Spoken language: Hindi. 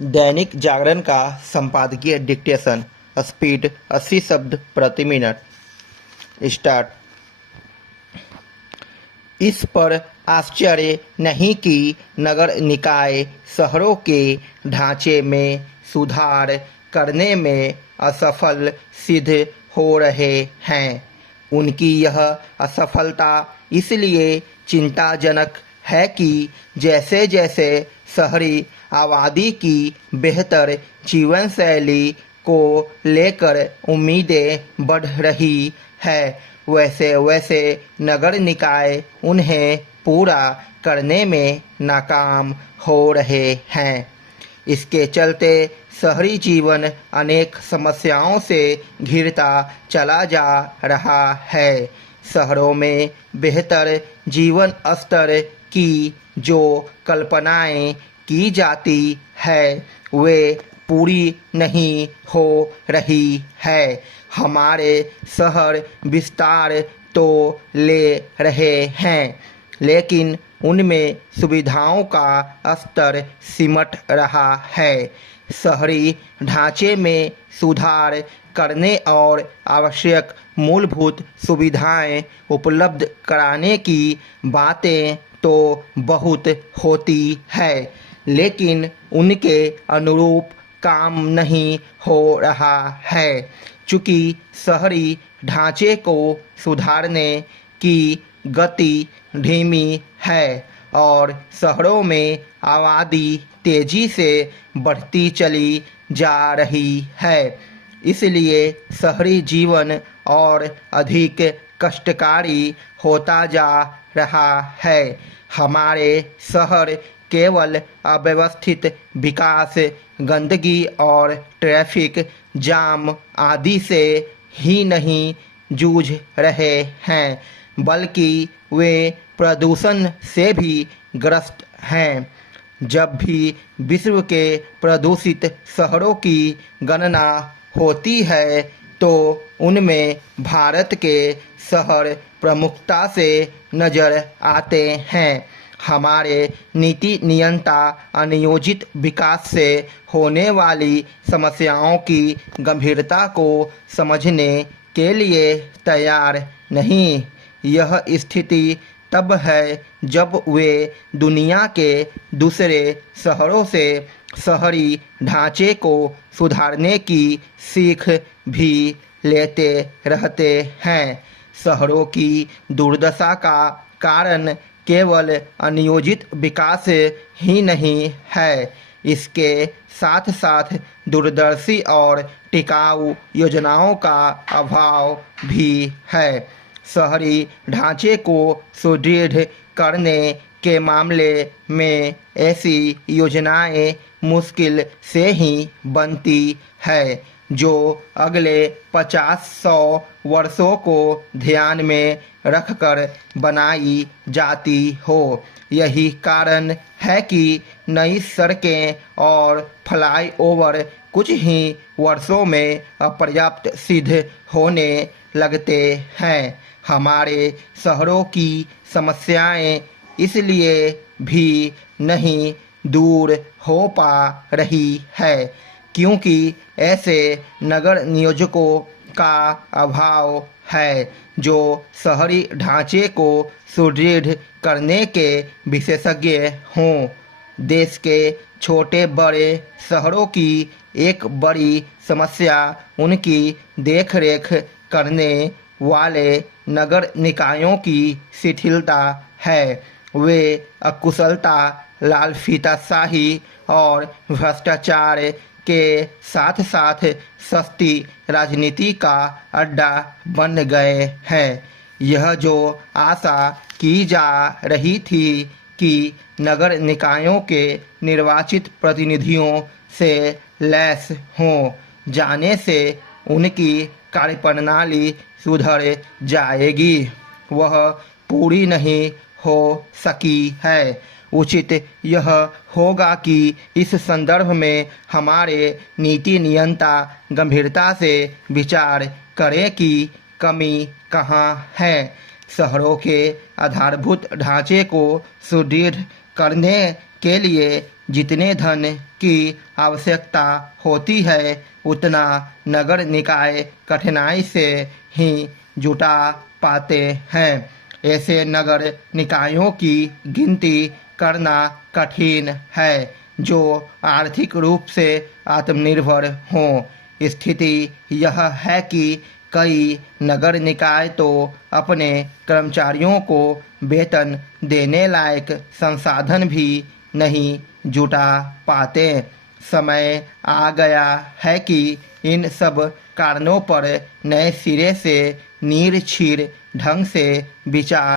दैनिक जागरण का संपादकीय डिक्टेशन स्पीड 80 शब्द प्रति मिनट। स्टार्ट। इस पर आश्चर्य नहीं कि नगर निकाय शहरों के ढांचे में सुधार करने में असफल सिद्ध हो रहे हैं। उनकी यह असफलता इसलिए चिंताजनक है कि जैसे जैसे शहरी आबादी की बेहतर जीवन शैली को लेकर उम्मीदें बढ़ रही है, वैसे वैसे नगर निकाय उन्हें पूरा करने में नाकाम हो रहे हैं। इसके चलते शहरी जीवन अनेक समस्याओं से घिरता चला जा रहा है। शहरों में बेहतर जीवन स्तर की जो कल्पनाएं की जाती है वे पूरी नहीं हो रही है। हमारे शहर विस्तार तो ले रहे हैं, लेकिन उनमें सुविधाओं का स्तर सिमट रहा है। शहरी ढांचे में सुधार करने और आवश्यक मूलभूत सुविधाएं उपलब्ध कराने की बातें तो बहुत होती है, लेकिन उनके अनुरूप काम नहीं हो रहा है। चूँकि शहरी ढांचे को सुधारने की गति धीमी है और शहरों में आबादी तेजी से बढ़ती चली जा रही है, इसलिए शहरी जीवन और अधिक कष्टकारी होता जा रहा है। हमारे शहर केवल अव्यवस्थित विकास, गंदगी और ट्रैफिक जाम आदि से ही नहीं जूझ रहे हैं, बल्कि वे प्रदूषण से भी ग्रस्त हैं। जब भी विश्व के प्रदूषित शहरों की गणना होती है तो उनमें भारत के शहर प्रमुखता से नजर आते हैं। हमारे नीति नियंता अनियोजित विकास से होने वाली समस्याओं की गंभीरता को समझने के लिए तैयार नहीं। यह स्थिति तब है जब वे दुनिया के दूसरे शहरों से शहरी ढांचे को सुधारने की सीख भी लेते रहते हैं। शहरों की दुर्दशा का कारण केवल अनियोजित विकास ही नहीं है, इसके साथ साथ दूरदर्शी और टिकाऊ योजनाओं का अभाव भी है। शहरी ढांचे को सुदृढ़ करने के मामले में ऐसी योजनाएं मुश्किल से ही बनती है जो अगले 50-100 वर्षों को ध्यान में रखकर बनाई जाती हो। यही कारण है कि नई सड़कें और फ्लाईओवर कुछ ही वर्षों में अपर्याप्त सिद्ध होने लगते हैं। हमारे शहरों की समस्याएं इसलिए भी नहीं दूर हो पा रही है क्योंकि ऐसे नगर नियोजकों का अभाव है जो शहरी ढांचे को सुदृढ़ करने के विशेषज्ञ हों। देश के छोटे बड़े शहरों की एक बड़ी समस्या उनकी देखरेख करने वाले नगर निकायों की शिथिलता है। वे अकुशलता, लाल फीताशाही और भ्रष्टाचार के साथ साथ सस्ती राजनीति का अड्डा बन गए हैं। यह जो आशा की जा रही थी कि नगर निकायों के निर्वाचित प्रतिनिधियों से लैस हो जाने से उनकी कार्यप्रणाली सुधर जाएगी, वह पूरी नहीं हो सकी है। उचित यह होगा कि इस संदर्भ में हमारे नीति नियंता गंभीरता से विचार करें कि कमी कहाँ है। शहरों के आधारभूत ढांचे को सुदृढ़ करने के लिए जितने धन की आवश्यकता होती है उतना नगर निकाय कठिनाई से ही जुटा पाते हैं। ऐसे नगर निकायों की गिनती करना कठिन है जो आर्थिक रूप से आत्मनिर्भर हों। स्थिति यह है कि कई नगर निकाय तो अपने कर्मचारियों को वेतन देने लायक संसाधन भी नहीं जुटा पाते। समय आ गया है कि इन सब कारणों पर नए सिरे से नीरछीर ढंग से विचार